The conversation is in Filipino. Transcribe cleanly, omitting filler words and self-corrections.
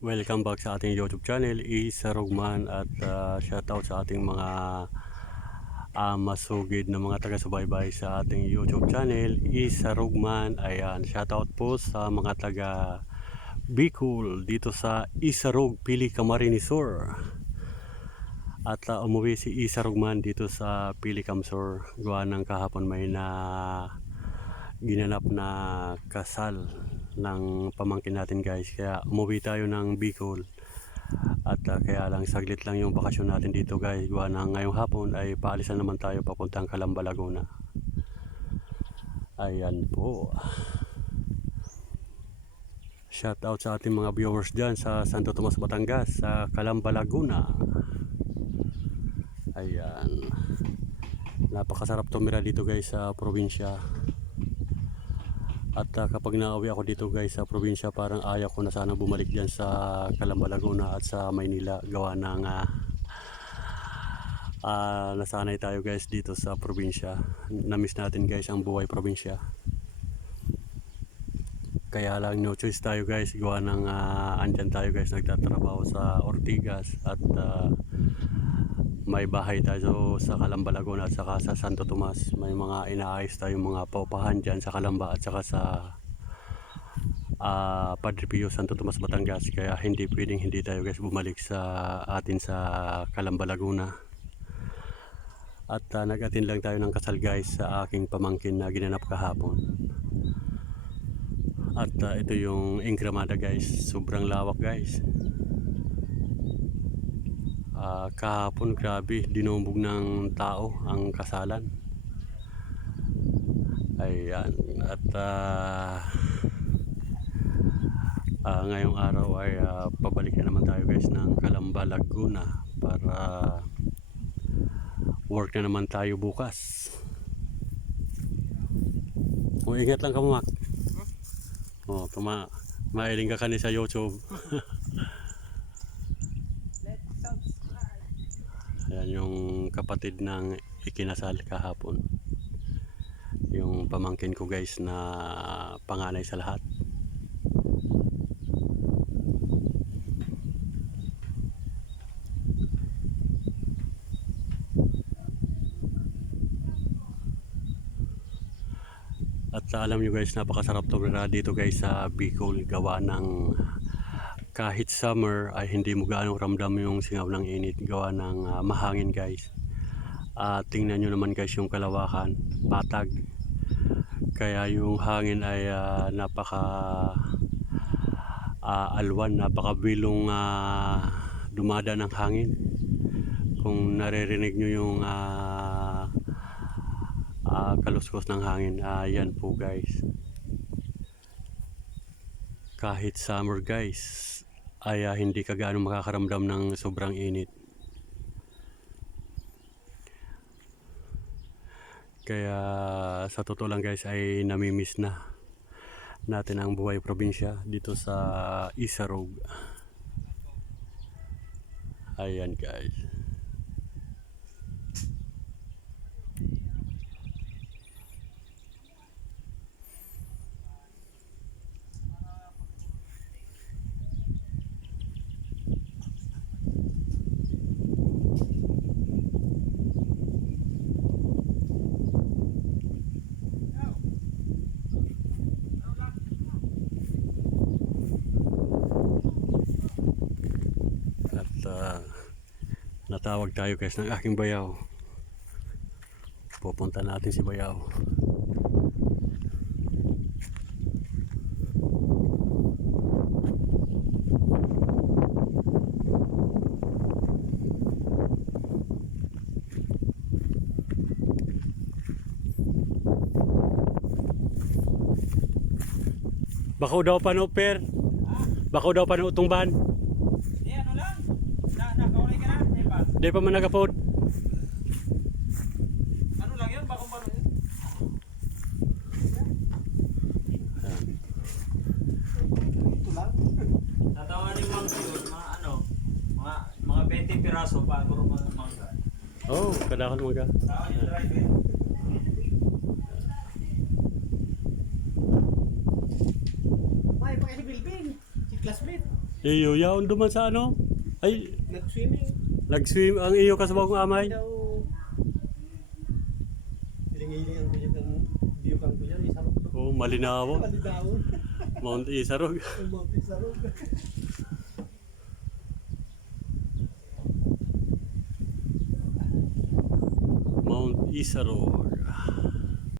Welcome back sa ating YouTube channel, Isa Rugman at shoutout sa ating mga masugid na mga taga-subaybay sa ating YouTube channel, Isa Rugman. Ayan, shoutout po sa mga taga Bicol dito sa Isarog, Pili, Camarines Sur. At umuwi si Isa Rugman dito sa Pili, Camsur. Gawa ng kahapon may ginanap na kasal ng pamangkin natin guys, kaya umuwi tayo ng Bicol at kaya lang saglit lang yung bakasyon natin dito guys, gawa na ngayong hapon ay paalisan naman tayo papuntang Calamba, Laguna. Ayan po, shout out sa ating mga viewers dyan sa Santo Tomas, Batangas, sa Calamba, Laguna. Ayan, napakasarap tumira dito guys sa probinsya. At kapag nauwi ako dito guys sa probinsya, parang ayaw ko na sana bumalik dyan sa Calamba, Laguna at sa Maynila. Gawa ng nasanay tayo guys dito sa probinsya. Namiss natin guys ang buhay probinsya. Kaya lang no choice tayo guys. Gawa ng andyan tayo guys nagtatrabaho sa Ortigas. At may bahay tayo sa Calamba, Laguna at saka sa Santo Tomas. May mga inaayos tayong mga paupahan dyan sa Calamba at saka sa Padre Pio, Santo Tomas, Batangas. Kaya hindi pwedeng hindi tayo guys bumalik sa atin sa Calamba, Laguna. At nag-attend lang tayo ng kasal guys sa aking pamangkin na ginanap kahapon. At ito yung Ingramada guys, sobrang lawak guys. Kahapon grabe, dinumbog ng tao ang kasalan. Ayan, at ngayong araw ay pabalik na naman tayo guys ng Calamba, Laguna para work na naman tayo bukas. Ingat lang ka mo, Mac. Mailing ka sa YouTube. Ayan yung kapatid ng ikinasal kahapon, yung pamangkin ko guys na panganay sa lahat. At alam nyo guys, napakasarap tumira dito guys sa Bicol. Gawa ng kahit summer ay hindi mo gaano ramdam yung singaw ng init. Gawa ng mahangin guys. Tingnan nyo naman guys yung kalawakan, patag. Kaya yung hangin ay napaka alwan, napakabilong dumada ng hangin. Kung naririnig nyo yung kaluskos ng hangin, yan po guys. Kahit summer guys ay hindi ka gaano makakaramdam ng sobrang init. Kaya sa totoo lang guys ay namimiss na natin ang buhay probinsya dito sa Isarog. Ayan guys. Natawag tayo guys ng aking bayaw. Pupunta natin si bayaw. Bakaw daw pa no per? Bakaw daw pa no utungban? Di ano lang? Nakaulay ka na? Di ba? Di pa man nagapod. Ano lang yun? Bakong balo yun? Ito lang. Tatawanin lang yun, mga ano, mga 20 piraso pa ako mga mangga. Oh, kadakan mo ka. Tawanin driver. May pa si Bilbing, si classmate. Iyo, yaon duman sa ano? Ay, Nag-swimming. nag-swim ang iyo kasabang amay. Daw. Hiling-hiling ang kuya kang view kang kuya. Isarok doon. Oh, malinaw. Malidawon. Mount Isarog. Ang mga isarok. Mount Isarog.